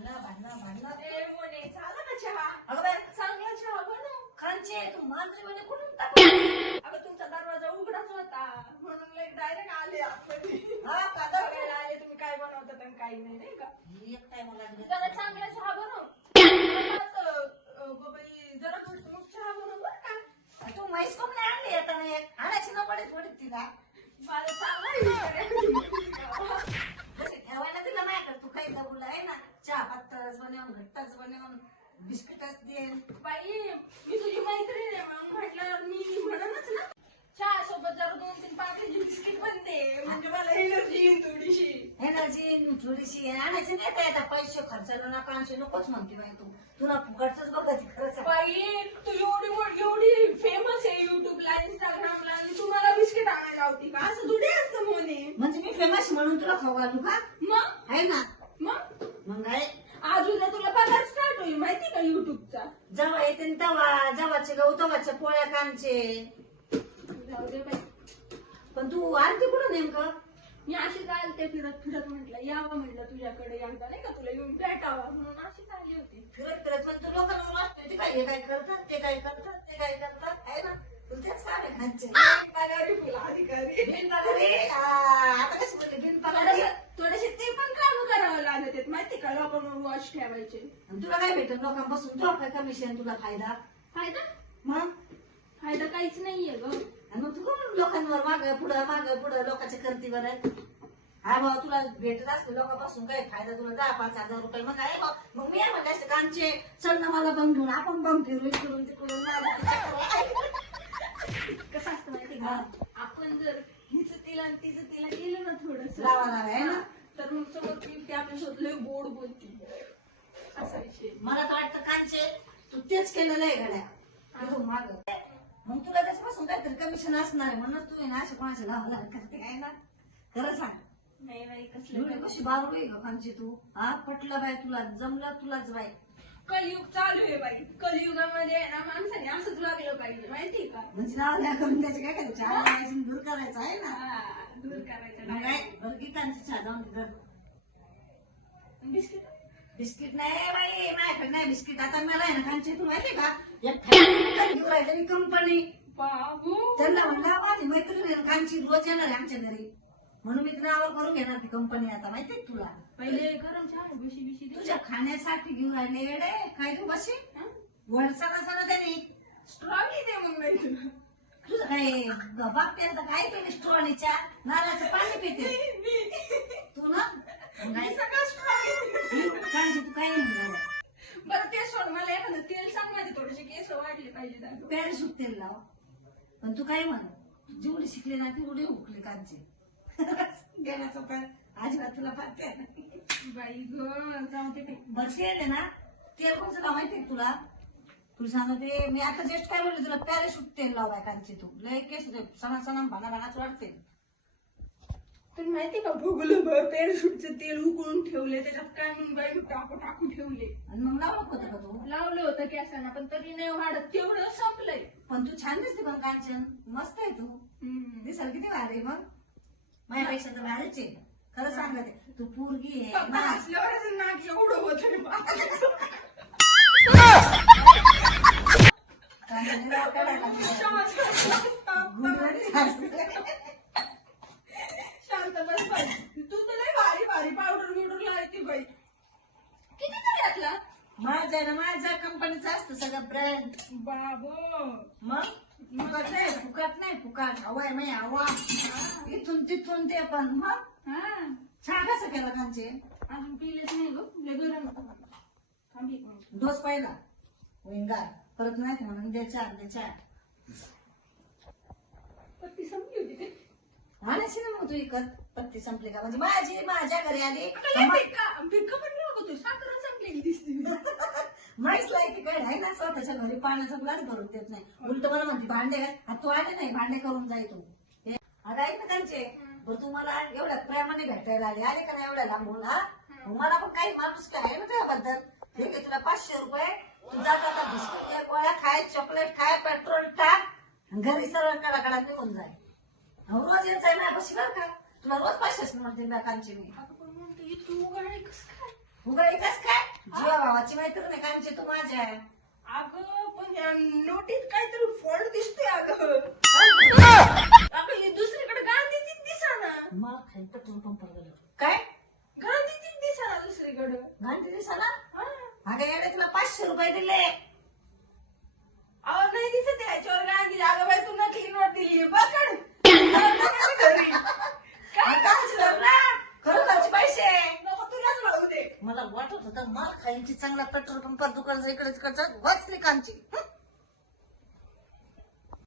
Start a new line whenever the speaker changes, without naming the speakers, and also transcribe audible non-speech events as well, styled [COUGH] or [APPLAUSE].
भांडणं भांडणं भांडणं. झाला का चहा? अगं बाई
चांगला चहा बनव.
खांचे तू मांजरी म्हणजे कुठून टाकली?
अगं तुमचा दरवाजा उघडाच होता. म्हणून लग डायरेक्ट आले आतमध्ये आले तुम्ही काय बनवता आणि काही नाही नाही का?
एक काय मला
जरा चांगला चहा बनव. बाबाई जरा तू- चहा बनव बर का.
तू म्हैस कोण नाही आणली आता? एक आणायची न पडत पडत तिला.
मला चांगला
पातळच बनवून घट्टच बनवून बिस्किटच देईल
बाई मी तुझी मैत्रीण आहे म्हणून म्हटलं मी म्हणूनच ना चहा सोबत जरा दोन तीन पाकळी बिस्किट पण दे. म्हणजे मला एनर्जी येईल थोडीशी.
एनर्जी थोडीशी. आणायची नाही काय आता पैसे खर्चायला नका आणशे नकोच म्हणते बाई तू. तुला फुकटच बघत खरंच.
बाई तू एवढी मोठी एवढी फेमस आहे युट्यूबला इंस्टाग्रामला आणि तुम्हाला बिस्किट आणायला होती का? असं थोडी असतं मोने
म्हणजे मी फेमस म्हणून तुला खाऊ घालू का?
मग?
आहे ना
मग
मग आहे
आज उद्या तुला पगार स्टार्ट होईल माहिती का युट्यूबचा
जेव्हा जेव्हाचे गहू तेव्हाच्या पोळ्या कांचे
जाऊ दे बाई
पण तू आलती कुठं नेमकं?
मी अशीच आलते फिरत फिरत म्हटलं यावं म्हटलं तुझ्याकडे एकदा नाही का तुला येऊन भेटावं म्हणून अशीच आली होती.
फिरत फिरत पण तू लोकांना वाटते ते काय हे काय करतात ते काय करतात ते काय करतात आहे ना? तुला तेच काम आहे खायचे
पगारी फुल अधिकारी.
बिनपगारी, आ, आता कशी बोलली बिनपगारी?
थोडेसे थोडेसे ते पण काम करावं लागत आहेत. माहिती का लोकांवर वॉच ठेवायचे.
आणि तुला काय भेटेल? लोकांपासून तो काय कमिशन तुला फायदा?
फायदा?
मग?
फायदा काहीच नाहीये ग.
आणि मग तू कोण लोकांवर माग पुढं माग पुढं लोकांच्या करतीवर आहे? हा भाऊ तुला भेटत असते लोकांपासून काय फायदा? तुला दहा पाच हजार रुपये मग आहे मग मी आहे म्हणले असते कांचे चल ना मला बंग घेऊन आपण बंग फिरू इकडून तिकडून. [LAUGHS]
कसं असतं माहिती का? आपण जर हिच तिला आणि तिचं तिला केलं ना थोडस
लावा लावा, आहे ना?
तर मग समोर ती ते आपल्यासोबत लय गोड बोलती. असा विषय
मला तर वाटतं कांचे तू तेच केलेलं आहे गड्या. तू माग. मग तुला त्याच्यापासून काहीतरी कमिशन असणार आहे म्हणून तू ना अशी कोणाच्या लावला करते आहे ना? खरं सांग.
नाही बाई
एवढी
कसलं
कशी बारू आहे ग कांची तू? हा पटलं बाय तुला जमलं तुलाच बाय
कलियुग चालू आहे बाई. कलियुगामध्ये आहे ना माणसाने असंच वागलं पाहिजे माहिती का?
म्हणजे नाव करून त्याचे काय करायचं? दूर करायचं आहे ना.
हा, दूर करायचं
मग काय? बरं गीतांची चहा जाऊन दे जर.
बिस्किट?
बिस्किट नाही बाई बिस्किट. आता मला आहे ना कांची तू माहिती का? एक राहिले कंपनी.
बाबू.
त्यांना म्हणलं माझी मैत्रीण आहे ना, कांची रोज येणार आहे आमच्या घरी. म्हणून मी नावावर करून घेणार ती कंपनी आता. माहितीये तुला?
पहिले गरम चहा बिशी बिशी
तुझ्या खाण्यासाठी घेऊन राहिले. येडे काय तू बशी? वळसा कसा ना. त्यांनी
स्ट्रॉबेरी दे मग नाही तुला.
तुझं काय बाप आता काय पिणे स्ट्रॉनीच्या नारळाचं पाणी पिते. तू ना?
सगळं.
कांची तू काय नाही.
बरं ते सोड मला एखादं तेल सांग माझे थोडेसे केस वाढले पाहिजे.
पॅराशूट तेल लाव. पण तू काय म्हण जेवढी शिकले ना तेवढे हुकले कांचे. गेल्याचं पण अजिबात तुला पाहते
बाई ग बाई.
बस केले ना. तेल कोणचं लाव माहितीये का तुला? तुला सांगते मी आता जस्ट काय बोलले तुला पॅराशूट तेल लाव बाय कांची तू. लय केस सणा सणा भाना भानाच वाटते
तुला माहिती का भोगलं पॅराशूटचं तेल उकळून ठेवले त्याच्यात काय म्हणून बाई टाकू टाकू ठेवले
आणि मग लावलं होतं का तू?
लावलं होतं केसांना पण तरी नाही वाढत तेवढं संपलंय.
पण तू छान दिसते पण कांचन मस्त आहे तू. दिसाल किती भारी आहे मग. माझ्यापेक्षा तर भारीच आहे. खरं सांगते तू पोरगी आहे
हसल्यावरच नाक एवढं होत [LAUGHS]
कांचन राव काढायला लागली. गुंडळीच हसते.
शांत बस बाई तू तर लय भारी भारी पावडर बिवडर लावती बाई किती तरी
माझ्या ना माझ्या कंपनीचं असतं सगळं ब्रँड
बाबो.
मग? फुकट नाही फुकट नाही फुकट हवाय नाही हवा. इथून तिथून ते पण. मग?
हा.
चहा कसं केला कांचे?
अजून पिलेच नाही ग. लय गरम होतं. मला. थांब एक मिनिट.
डोस पाहिला. विंगार. परत नाही म्हणून? द्या चहा द्या चहा
पत्ती संपली होती ते
आणायची ना मग तू इकत. पत्ती संपली का? म्हणजे माझी माझ्या घरी आली.
आता लय भिक्का भिक्का पण लागतोय साखर संपलेली दिसते
म्हैस लायकी काय आहे ना स्वतःच्या घरी पाण्याचा ग्लास भरून देत नाही. उलट मला म्हणते भांडे हा, तू आले नाही भांडे करून जाय तू हे, अगं ऐक ना त्यांचे. बरं तू एवढ्या प्रेमाने भेटायला आले. आले का नाही एवढ्या लांबून हा? मला पण काही माणूस काय आहे ना त्याबद्दल? हे आहे तुला पाचशे रुपये. तू जात आता बिस्कुट एक गोळ्या खाय चॉकलेट खाय पेट्रोल टाक. घरी सरळ कडा कडा निघून जाय रोज येत जाय माझ्या बरं का. तुला रोज पाचशेच म्हणते बॅकांचे मी.
आता पण म्हणतो कसं काय?
उघड कस काय? जीवा भावाची मैत्रीण आहे कांची तू माझ्या
अगं पण या नोटीत काहीतरी फॉल्ट दिसतोय अगं. अगं ही दुसरीकडे गांधीचीच दिसाना.
मला खाली पेट्रोल पंप गेलो काय?
गांधीचीच दिसाना दुसरीकडे.
गांधी दिसाना?
हा.
अगं येडे तुला पाचशे रुपये दिले.
अहो नाही दिसत आहे. याच्यावर गांधी अगं बाई तू नकली नोट दिली बघ [LAUGHS]
खरं खर्च पैसे
नको तुलाच राहू दे
माल खायची चांगला पेट्रोल पंपात दुकानाचा इकडे तिकडचा वाचली कामची